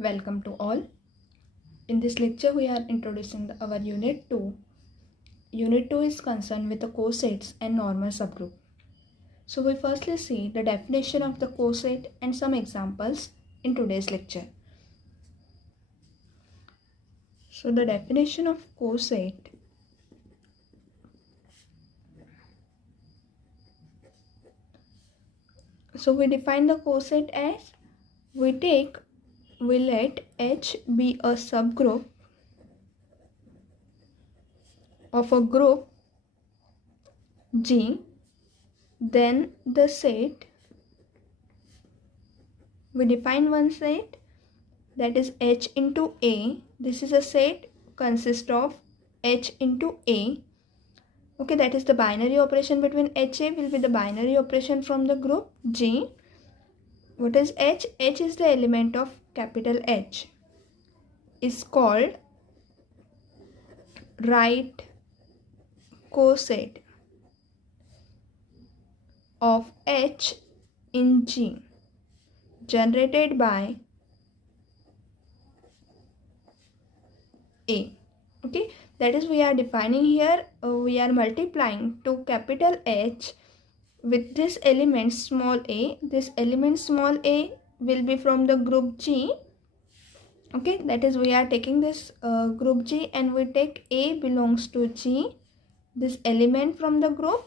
Welcome to all. In this lecture, we are introducing our Unit 2. Unit 2 is concerned with the cosets and normal subgroup. So we firstly see the definition of the coset and some examples in today's lecture. So the definition of coset we define the coset as we let H be a subgroup of a group G, then the set, we define one set that is H into A. This is a set consists of H into A. Okay, that is the binary operation between HA will be the binary operation from the group G. What is H? H is the element of capital H. Is called right coset of H in G generated by A. Okay, that is we are defining here, we are multiplying to capital H with this element small a. This element small a will be from the group G. Okay, that is we are taking this group G and we take A belongs to G, this element from the group,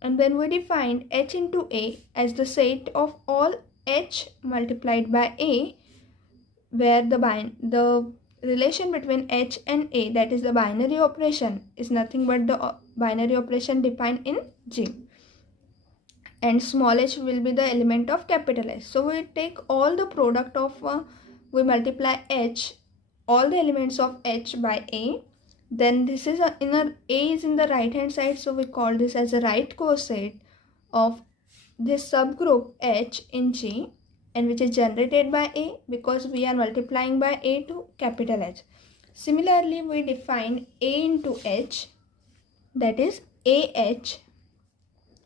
and then we defined H into A as the set of all H multiplied by A, where the relation between H and A, that is the binary operation, is nothing but the binary operation defined in G, and small h will be the element of capital H. So we take all the product of we multiply H, all the elements of H by A, then this is A is in the right hand side, so we call this as a right coset of this subgroup H in G, and which is generated by A because we are multiplying by A to capital H. Similarly, we define A into H, that is AH.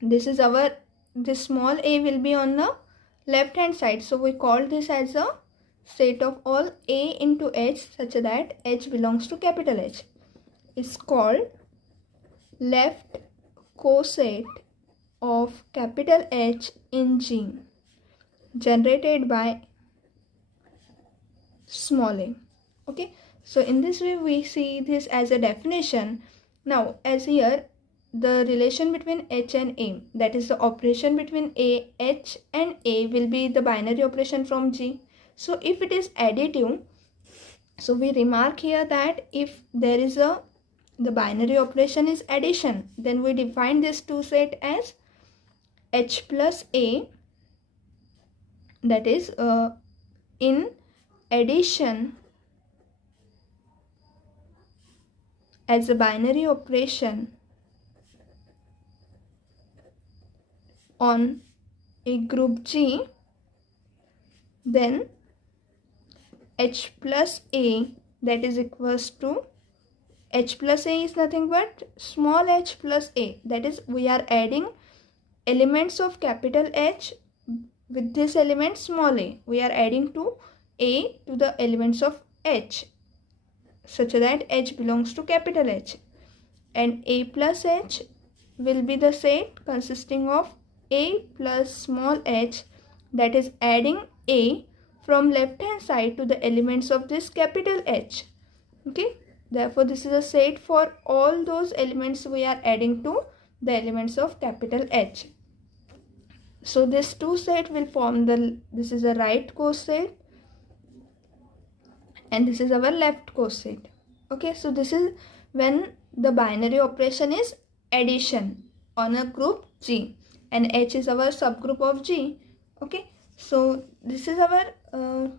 This small a will be on the left hand side, so we call this as a set of all A into H such that H belongs to capital H. It's called left coset of capital H in G generated by small a. Okay, so in this way we see this as a definition. Now, as here the relation between H and A, that is the operation between H and A, will be the binary operation from G. So if it is additive, so we remark here that if there is the binary operation is addition, then we define this two set as H plus A, that is in addition as a binary operation on a group G, then H plus A, that is equals to H plus A is nothing but small h plus A, that is we are adding elements of capital H with this element small a. We are adding to A to the elements of H such that H belongs to capital H, and A plus H will be the set consisting of A plus small h, that is adding A from left hand side to the elements of this capital H. Okay, therefore this is a set for all those elements we are adding to the elements of capital H. So this two set will form this is a right coset and this is our left coset. Okay, so this is when the binary operation is addition on a group G, and H is our subgroup of G. Okay, so this is our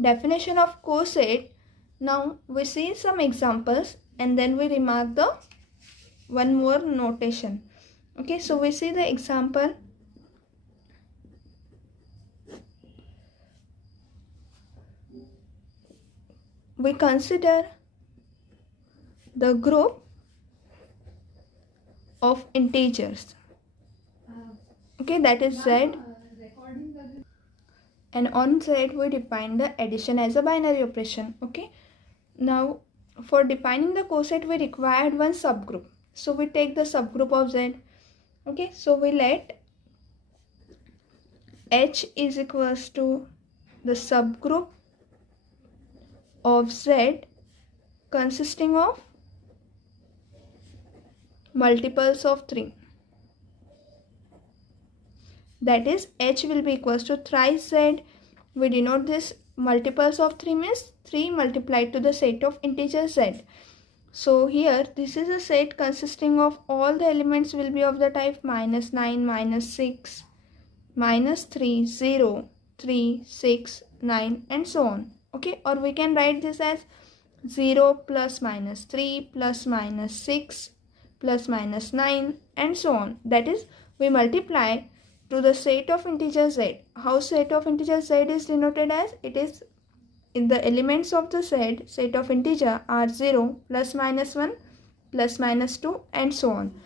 definition of coset. Now we see some examples and then we remark the one more notation. Okay, so we see the example. We consider the group of integers. Okay, that is Z, and on Z we define the addition as a binary operation. Okay, now for defining the coset we required one subgroup, so we take the subgroup of Z. Okay, so we let H is equals to the subgroup of Z consisting of multiples of 3. That is, H will be equals to thrice Z. We denote this multiples of 3 means 3 multiplied to the set of integer Z. So here this is a set consisting of all the elements will be of the type -9, -6, -3, 0, 3, 6, 9 and so on. Okay, or we can write this as 0 plus -3 plus -6 plus -9 and so on. That is, we multiply to the set of integer Z. How set of integer Z is denoted as? It is in the elements of the set of integer are 0, plus -1, plus -2 and so on.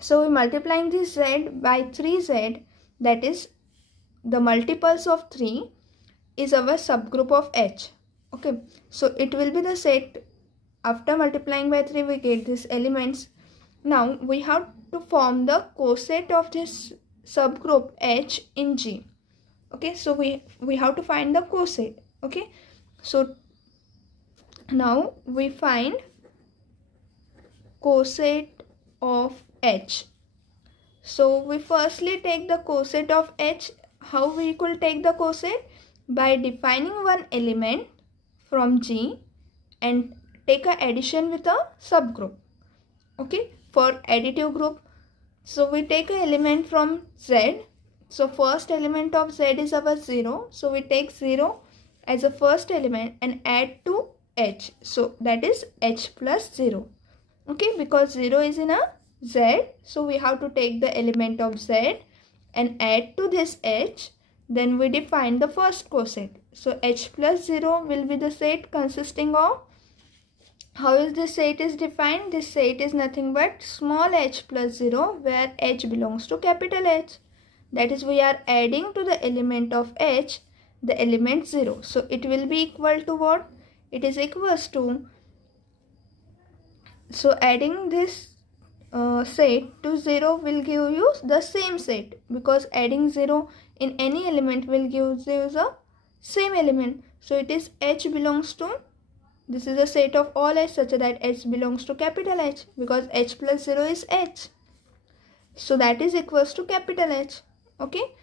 So we multiplying this Z by 3Z, that is the multiples of 3 is our subgroup of H. Okay, so it will be the set. After multiplying by 3 we get these elements. Now we have to form the coset of this subgroup H in G. Okay, so we have to find the coset. Okay, so now we find coset of H. So we firstly take the coset of H. How we could take the coset? By defining one element from G and take a addition with a subgroup. Okay, for additive group, so we take an element from Z. So first element of Z is our 0. So we take 0 as a first element and add to H. So that is H plus 0. Okay, because 0 is in a Z, so we have to take the element of Z and add to this H. Then we define the first coset. So H plus 0 will be the set consisting of, how is this set is defined? This set is nothing but small h plus 0, where h belongs to capital H. That is, we are adding to the element of H the element 0. So it will be equal to what? It is equals to, so adding this set to 0 will give you the same set, because adding 0 in any element will give you the same element. So it is H belongs to, this is a set of all H such that H belongs to capital H, because H plus 0 is H. So that is equals to capital H. Okay.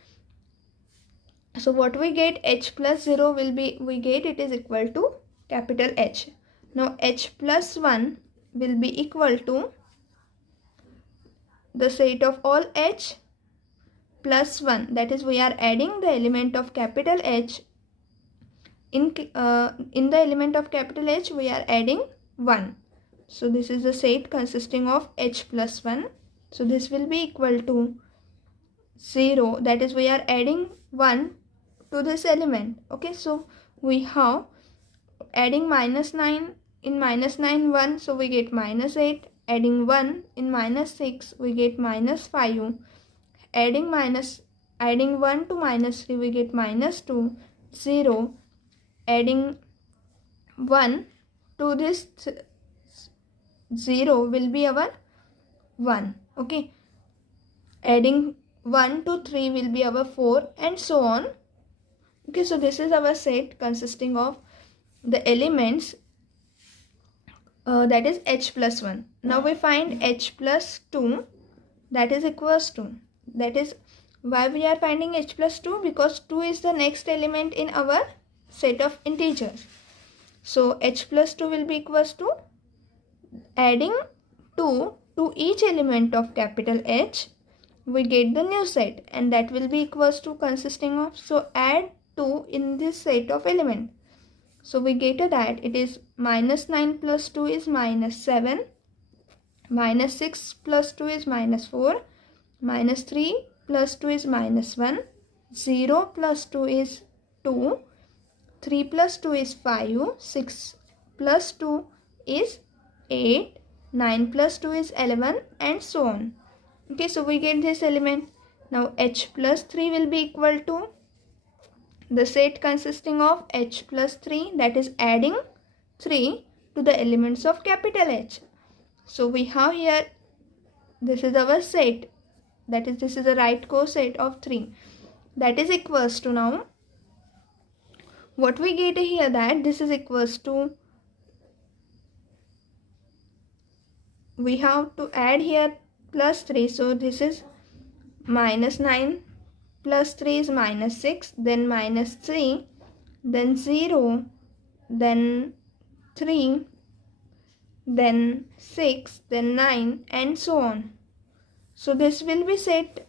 So what we get, H plus 0 will be, we get it is equal to capital H. Now H plus 1 will be equal to the set of all H plus 1. That is, we are adding the element of capital H. In the element of capital H we are adding 1. So this is the set consisting of H plus 1. So this will be equal to 0. That is, we are adding 1 to this element. Okay, so we have adding -9 in -9 1, so we get -8. Adding 1 in -6 we get -5. Adding 1 to -3 we get -2. 0. Adding 1 to this 0 will be our 1. Okay, adding 1 to 3 will be our 4 and so on. Okay, so this is our set consisting of the elements that is H plus 1. Now we find H plus 2, that is equals to, that is why we are finding H plus 2, because 2 is the next element in our set of integers. So H plus 2 will be equals to adding 2 to each element of capital H, we get the new set, and that will be equals to consisting of, so add 2 in this set of element. So we get that it is -9 plus 2 is -7, -6 plus 2 is -4, -3 plus 2 is -1, 0 plus 2 is 2, 3 plus 2 is 5, 6 plus 2 is 8, 9 plus 2 is 11 and so on. Okay, so we get this element. Now H plus 3 will be equal to, the set consisting of h plus 3, that is adding 3 to the elements of capital H. So we have here, this is our set, that is this is the right coset of 3, that is equals to, now what we get here, that this is equals to, we have to add here plus 3, so this is minus 9 plus 3 is minus 6, then minus 3, then 0, then 3, then 6, then 9, and so on. So this will be set,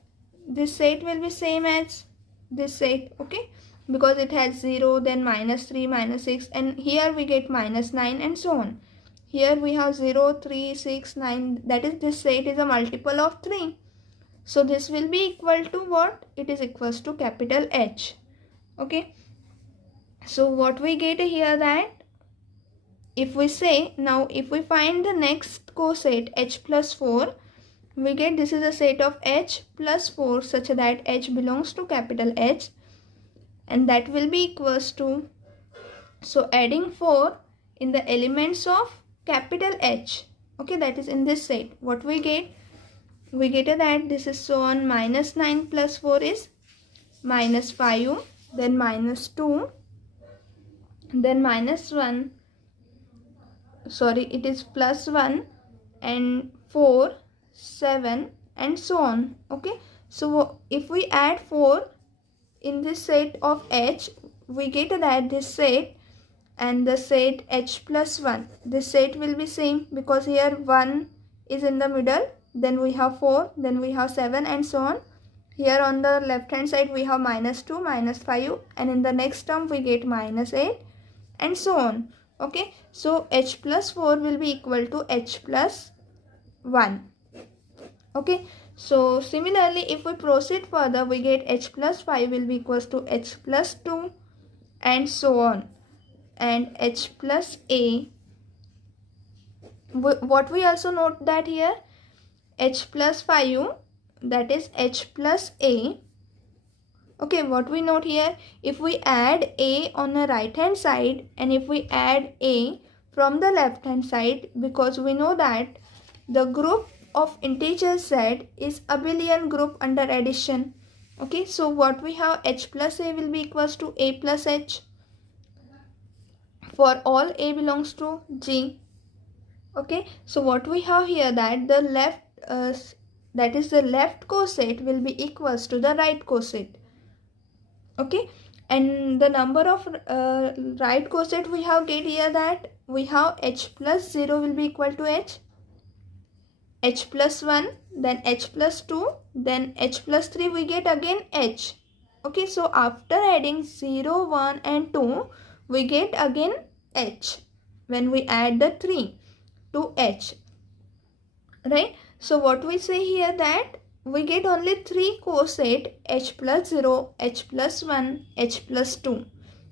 this set will be same as this set, okay, because it has 0, then minus 3, minus 6, and here we get minus 9, and so on. Here we have 0, 3, 6, 9, that is this set is a multiple of 3. So this will be equal to what? It is equals to capital H. Okay. So what we get here, that if we say, now if we find the next coset H plus 4, we get this is a set of H plus 4 such that H belongs to capital H, and that will be equals to, so adding 4 in the elements of capital H, okay, that is in this set, what we get? We get that this is so on, minus 9 plus 4 is minus 5, then minus 2, then minus 1, sorry, it is plus 1, and 4, 7, and so on, okay. So if we add 4 in this set of H, we get that this set and the set H plus 1, this set will be same, because here 1 is in the middle, then we have 4, then we have 7, and so on. Here on the left hand side we have minus 2, minus 5, and in the next term we get minus 8, and so on, okay. So H plus 4 will be equal to H plus 1, okay. So similarly, if we proceed further, we get H plus 5 will be equals to H plus 2, and so on. And H plus A, what we also note that here, H plus 5, that is H plus A, okay. What we note here, if we add A on the right hand side and if we add A from the left hand side, because we know that the group of integers Z is abelian group under addition, okay. So what we have, H plus A will be equals to A plus H for all A belongs to G, okay. So what we have here, that the left that is the left coset will be equals to the right coset, okay. And the number of right coset we have get here, that we have H plus 0 will be equal to H plus 1, then H plus 2, then H plus 3, we get again H, okay. So after adding 0, 1 and 2, we get again H when we add the 3 to H, right. So what we say here, that we get only 3 coset H plus 0, H plus 1, H plus 2,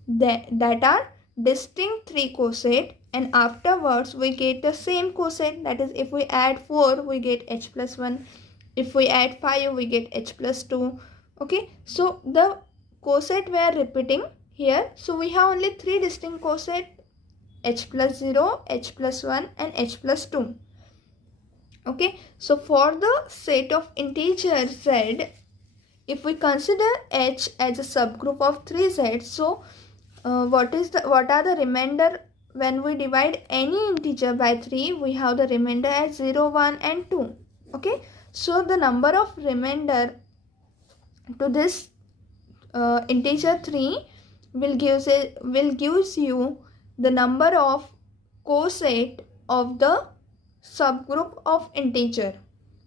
that are distinct 3 coset, and afterwards we get the same coset, that is if we add 4 we get H plus 1, if we add 5 we get H plus 2, okay. So the coset we are repeating here, so we have only 3 distinct coset, H plus 0, H plus 1 and H plus 2, okay. So for the set of integers Z, if we consider H as a subgroup of 3Z, so what are the remainder when we divide any integer by 3? We have the remainder as 0, 1 and 2, okay. So the number of remainder to this integer 3 will gives you the number of coset of the subgroup of integer,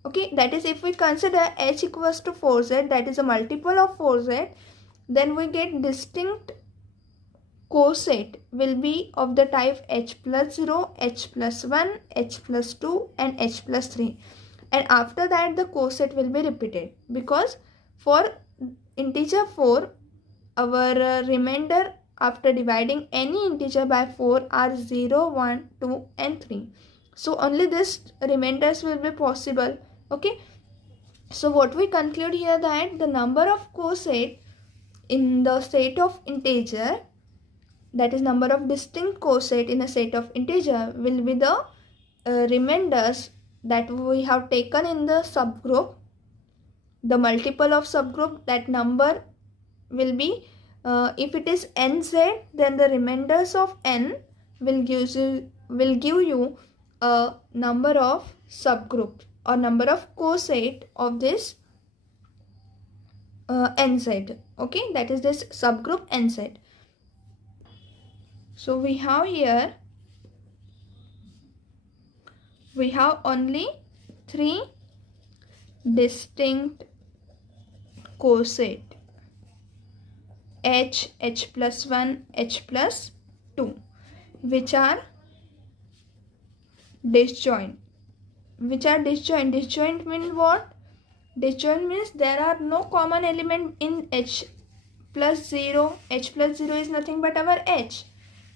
okay. That is if we consider H equals to 4Z, that is a multiple of 4Z, then we get distinct coset will be of the type H plus 0, H plus 1, H plus 2 and H plus 3, and after that the coset will be repeated, because for integer 4 our remainder after dividing any integer by 4 are 0, 1, 2 and 3. So only this remainders will be possible, okay. So what we conclude here, that the number of coset in the set of integer, that is number of distinct coset in a set of integer, will be the remainders that we have taken in the subgroup. The multiple of subgroup, that number will be, if it is nz, then the remainders of n will give you a number of subgroup or number of coset of this nz. Okay, that is this subgroup nz. So we have here, we have only 3 distinct coset: h, h plus 1, h plus 2, which are disjoint. Disjoint means what? Disjoint means there are no common element in h plus 0. H plus 0 is nothing but our h,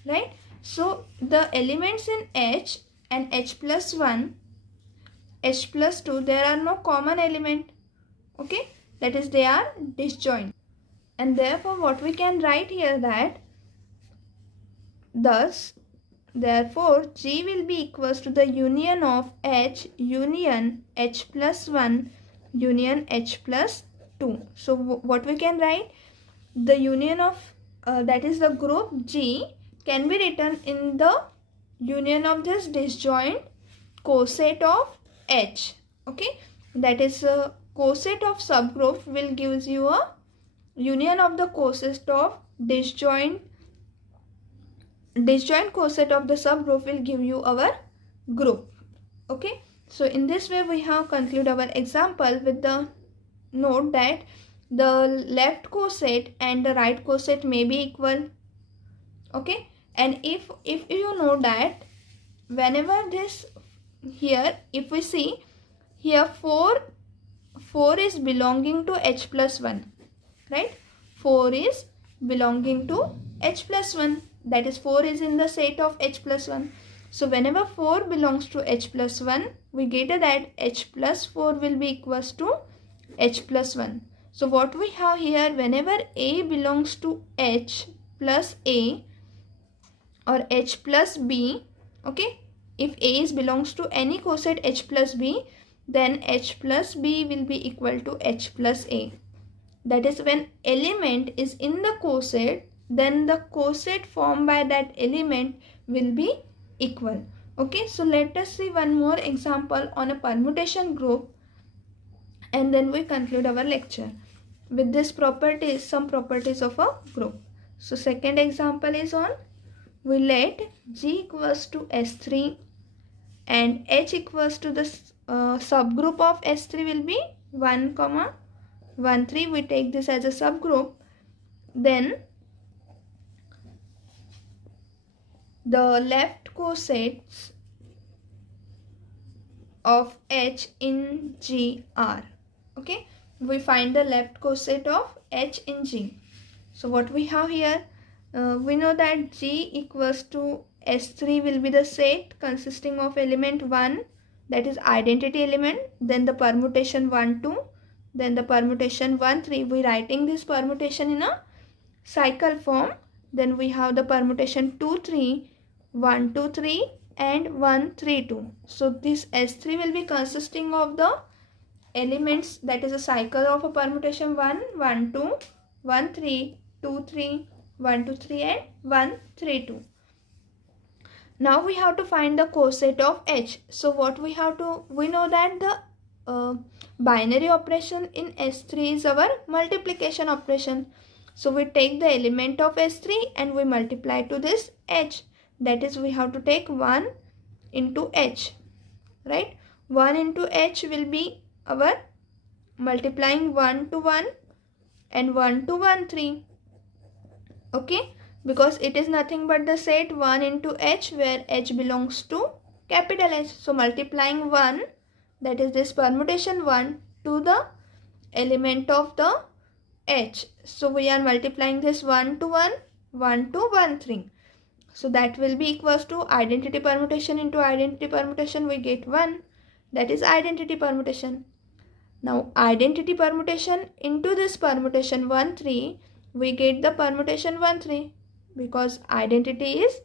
right? So the elements in h and h plus 1, h plus 2, there are no common element. Okay, that is, they are disjoint. And therefore what we can write here, that therefore G will be equals to the union of H union H plus 1 union H plus 2. So what we can write, the union of that is the group G can be written in the union of this disjoint coset of H. Okay, that is coset of subgroup will gives you a union of the coset of disjoint coset of the subgroup will give you our group. Okay, so in this way we have concluded our example with the note that the left coset and the right coset may be equal. Okay, and if you know that whenever this here, if we see here 4 is belonging to h plus 1, right? 4 is belonging to h plus 1, that is 4 is in the set of h plus 1. So whenever 4 belongs to h plus 1, we get that h plus 4 will be equals to h plus 1. So what we have here, whenever a belongs to h plus a or h plus b, okay, if a is belongs to any coset h plus b, then h plus b will be equal to h plus a. That is, when element is in the coset, then the coset formed by that element will be equal. Okay, so let us see one more example on a permutation group, and then we conclude our lecture with this properties, some properties of a group. So second example is on, we let G equals to S3 and H equals to the subgroup of S3 will be 1, 1, 3. We take this as a subgroup. Then the left cosets of H in G are, okay, we find the left coset of H in G. So what we have here, we know that G equals to S3 will be the set consisting of element 1, that is identity element, then the permutation 1, 2, then the permutation 1, 3. We writing this permutation in a cycle form. Then we have the permutation 2, 3, 1, 2, 3 and 1, 3, 2. So this S3 will be consisting of the elements, that is a cycle of a permutation 1, 1, 2, 1, 3, 2, 3, 1, 2, 3 and 1, 3, 2. Now we have to find the coset of H. So what we have to, we know that the binary operation in S3 is our multiplication operation. So we take the element of S3 and we multiply to this H. That is, we have to take 1 into H, right? 1 into H will be our multiplying 1 to 1 and 1 to 1, 3. Okay, because it is nothing but the set 1 into H, where H belongs to capital H. So multiplying 1, that is this permutation 1, to the element of the H. So we are multiplying this 1 to 1, 1 to 1, 3. So that will be equals to identity permutation into identity permutation, we get 1. That is identity permutation. Now identity permutation into this permutation 1, 3, we get the permutation 1 3 because identity is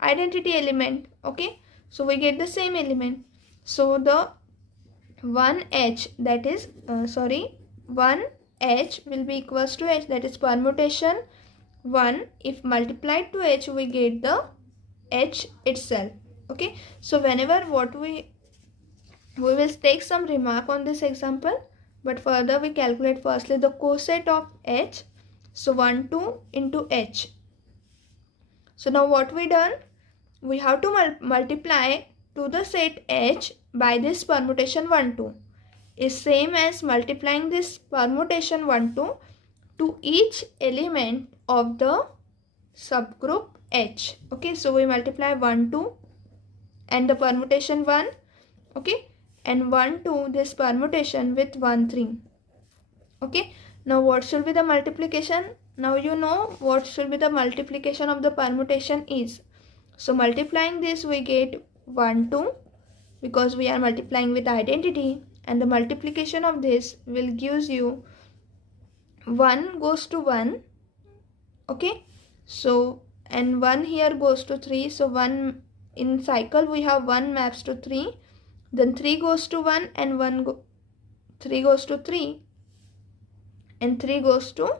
identity element. Okay, so we get the same element. So the 1h, that is 1h will be equals to h, that is permutation 1. If multiplied to h, we get the h itself. Okay, so whenever we will take some remark on this example, but further we calculate firstly the coset of h. So 1 2 into h. So now what we done, we have to multiply to the set h by this permutation 1 2 is same as multiplying this permutation 1 2 to each element of the subgroup h. Okay, so we multiply 1 2 and the permutation 1, okay, and 1 2 this permutation with 1 3. Okay, now what should be the multiplication? Now you know what should be the multiplication of the permutation is. So multiplying this we get 1 2 because we are multiplying with identity, and the multiplication of this will gives you 1 goes to 1. Okay, so and 1 here goes to 3, so 1 in cycle we have 1 maps to 3, then 3 goes to 1 and 3 goes to 3 and 3 goes to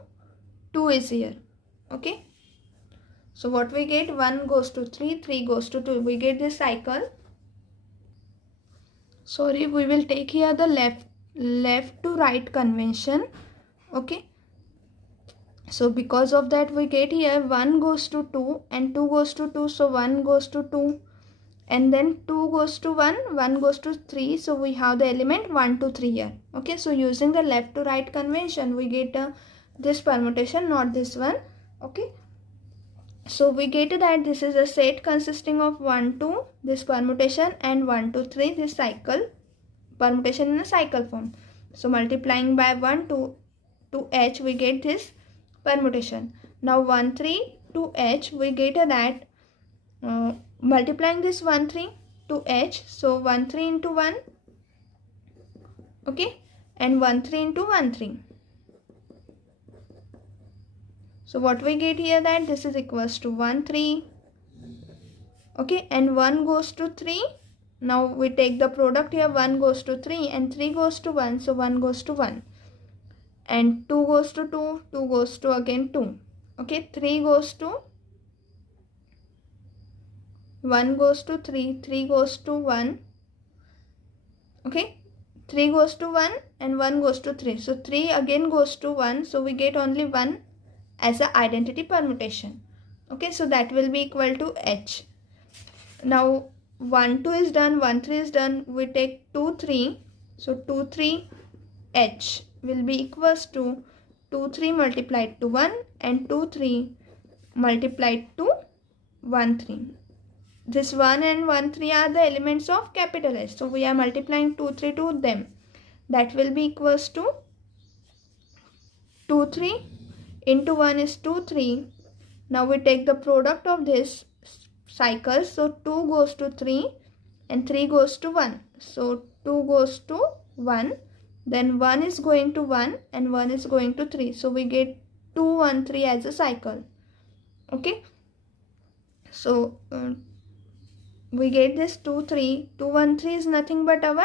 2 is here. Okay, so what we get, 1 goes to 3, 3 goes to 2, we get this cycle. Sorry, we will take here the left to right convention. Okay, so because of that we get here 1 goes to 2 and 2 goes to 2, so 1 goes to 2 and then 2 goes to 1, 1 goes to 3, so we have the element 1 to 3 here. Okay, so using the left to right convention we get this permutation, not this one. Okay, so we get that this is a set consisting of 1 2 this permutation and 1 2 3 this cycle permutation in a cycle form. So multiplying by 1 2 to h we get this permutation. Now 1 3 to h we get that multiplying this 1 3 to h, so 1 3 into 1, okay, and 1 3 into 1 3. So what we get here, that this is equals to 1 3, okay, and 1 goes to 3. Now we take the product here, 1 goes to 3 and 3 goes to 1, so 1 goes to 1 and 2 goes to 2, 2 goes to again 2. Okay, 3 goes to 1 goes to 3, 3 goes to 1, okay, 3 goes to 1 and 1 goes to 3, so 3 again goes to 1, so we get only 1 as a identity permutation. Okay, so that will be equal to h. Now 1 2 is done, 1 3 is done, we take 2 3, so 2 3 h will be equals to 2 3 multiplied to 1 and 2 3 multiplied to 1 3. This 1 and 1 3 are the elements of capital H, so we are multiplying 2 3 to them. That will be equals to 2 3 into 1 is 2 3. Now we take the product of this cycle, so 2 goes to 3 and 3 goes to 1, so 2 goes to 1, then 1 is going to 1 and 1 is going to 3, so we get 2 1 3 as a cycle. Okay, so we get this 2 3, 2 1 3 is nothing but our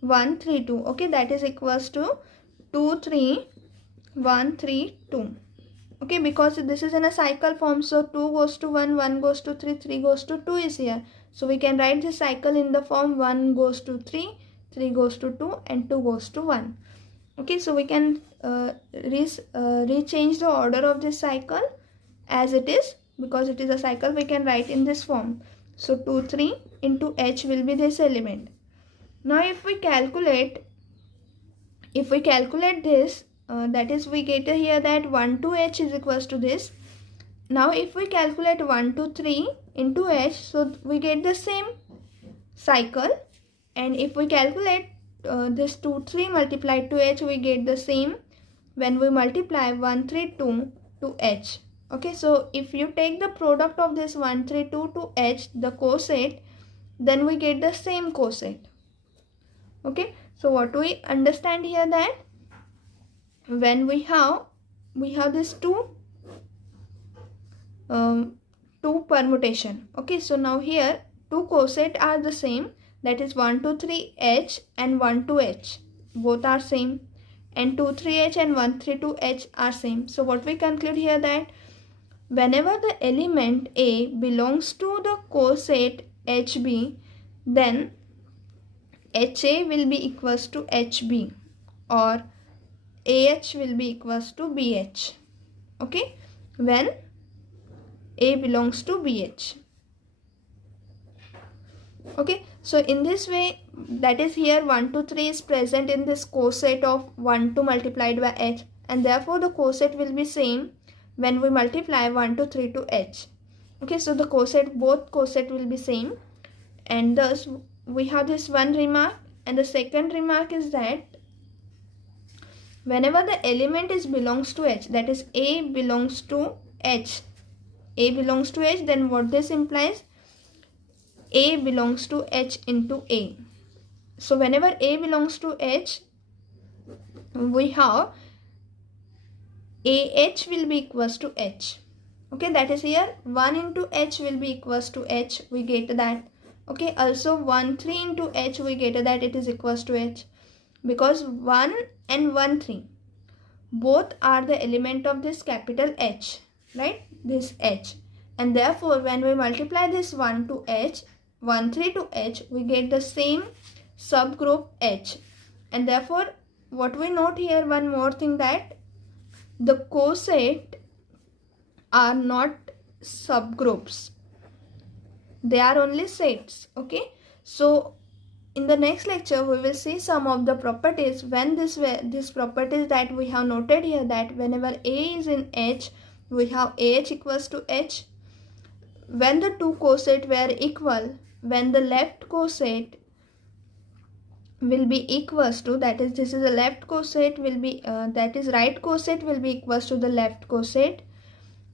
1 3 2. Okay, that is equals to 2 3 1 3 2. Okay, because this is in a cycle form, so 2 goes to 1, 1 goes to 3, 3 goes to 2 is here, so we can write this cycle in the form 1 goes to 3, 3 goes to 2 and 2 goes to 1. Okay, so we can rechange the order of this cycle as it is, because it is a cycle we can write in this form. So 2 3 into h will be this element. Now if we calculate this, that is we get here that 1 to h is equals to this. Now if we calculate 1 to 3 into h, so we get the same cycle, and if we calculate this 2 3 multiplied to h, we get the same when we multiply 1 3 2 to h. Okay, so if you take the product of this 1 3 2 to h, the coset, then we get the same coset. Okay, so what we understand here, that when we have we have this two permutation. Okay, so now here two coset are the same, that is 1 2 3 H and 1 2 H, both are same, and 2 3 H and 1 3 2 H are same. So what we conclude here, that whenever the element A belongs to the coset HB, then HA will be equals to HB, or AH will be equals to BH. Okay, when A belongs to BH. Okay, so in this way, that is here 1 2 3 is present in this coset of 1 2 multiplied by H, and therefore the coset will be same when we multiply 1 2 3 to H. Okay, so the coset, both coset will be same, and thus we have this one remark. And the second remark is that whenever the element is belongs to H, that is A belongs to H, A belongs to H, then what this implies, A belongs to H into A. So whenever A belongs to H, we have AH will be equals to H. Okay, that is here 1 into H will be equals to H, we get that. Okay, also 1 3 into H, we get that it is equals to H, because 1 and 1 3 both are the element of this capital H, right, this H, and therefore when we multiply this 1 to H, 1 3 to H, we get the same subgroup H. And therefore what we note here, one more thing, that the coset are not subgroups, they are only sets. Okay, so in the next lecture we will see some of the properties, when this properties that we have noted here, that whenever A is in H, we have AH equals to H. When the two coset were equal, when the left coset will be equals to, that is this is a left coset will be that is right coset will be equals to the left coset.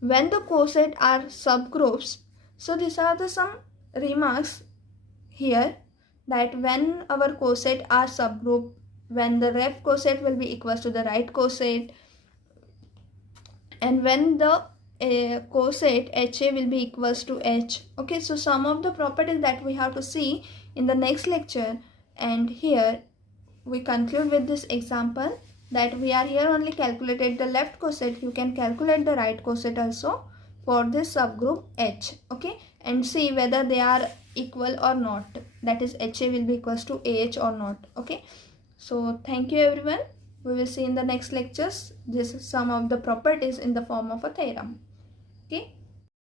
When the coset are subgroups, so these are the some remarks here, that when our coset are subgroup, when the left coset will be equals to the right coset, and when the coset HA will be equals to H. Okay, so some of the properties that we have to see in the next lecture, and here we conclude with this example, that we are here only calculated the left coset, you can calculate the right coset also for this subgroup H. Okay, and see whether they are equal or not, that is HA will be equals to AH or not. Okay, so thank you everyone, we will see in the next lectures this is some of the properties in the form of a theorem. Okay.